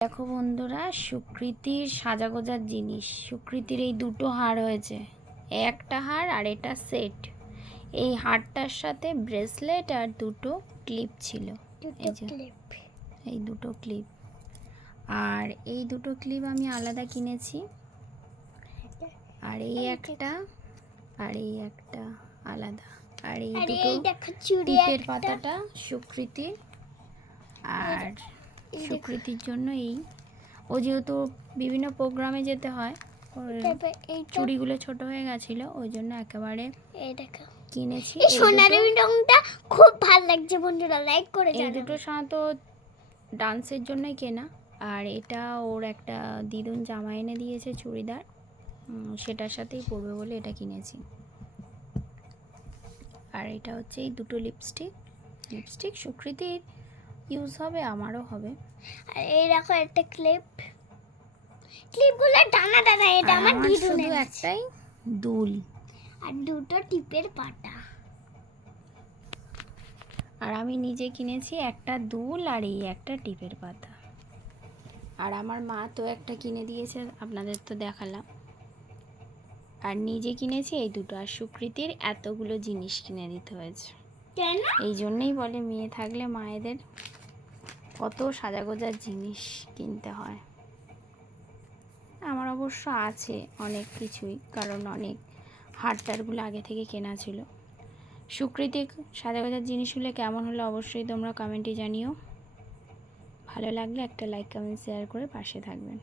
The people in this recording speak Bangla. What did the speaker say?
দেখো বন্ধুরা সুকৃতির সাজাগোজার জিনিস। সুকৃতির এই দুটো হার হয়েছে। একটা হার আর এটা সেট। এই হারটার সাথে ব্রেসলেট আর দুটো ক্লিপ ছিল। এই যে এই দুটো ক্লিপ। আর এই দুটো ক্লিপ আমি আলাদা কিনেছি। আর এই একটা আর এই একটা আলাদা। আর এই দুটো টিপের পাতাটা সুকৃতির। আর এই। সুকৃতির জন্য এই। ও যেহেতু বিভিন্ন প্রোগ্রামে যেতে হয় ওর চুড়িগুলো ছোট হয়ে গেছিল ওই জন্য একেবারে এই কিনেছি। এই এই সোনালি রংটা খুব ভালো লাগছে বন্ধুরা লাইক করে এই দুটো সাধারণত ডান্সের জন্যই কেনা আর এটা ওর একটা দিদুন জামা এনে দিয়েছে চুড়িদার সেটার সাথেই পরবে বলে এটা কিনেছি। আর এটা হচ্ছে এই দুটো লিপস্টিক লিপস্টিক সুকৃতির। ইউজ হবে আমারও হবে। আর এই দেখো একটা ক্লিপ ক্লিপগুলো টানা টানা এটা আমার দিদুনের। একটাই দুল। আর দুটো টিপের পাতা। আর আমি নিজে কিনেছি একটা দুল আর এই একটা টিপের পাতা। আর আমার মা তো একটা কিনে দিয়েছে আপনাদের তো দেখালাম। আর নিজে কিনেছি এই দুটো আর সুকৃতির এতগুলো জিনিস কিনে দিতে হয়েছে। কেন? এই জন্যই বলে মেয়ে থাকলে মায়েদের কত সাজাগোজার জিনিস কিনতে হয়। আমার অবশ্য আছে অনেক কিছুই, কারণ অনেক হারটারগুলো আগে থেকে কেনা ছিল। সুকৃতি সাজাগোজার জিনিসগুলো কেমন হলো অবশ্যই তোমরা কমেন্টে জানিও। ভালো লাগলে একটা লাইক কমেন্ট শেয়ার করে পাশে থাকবেন।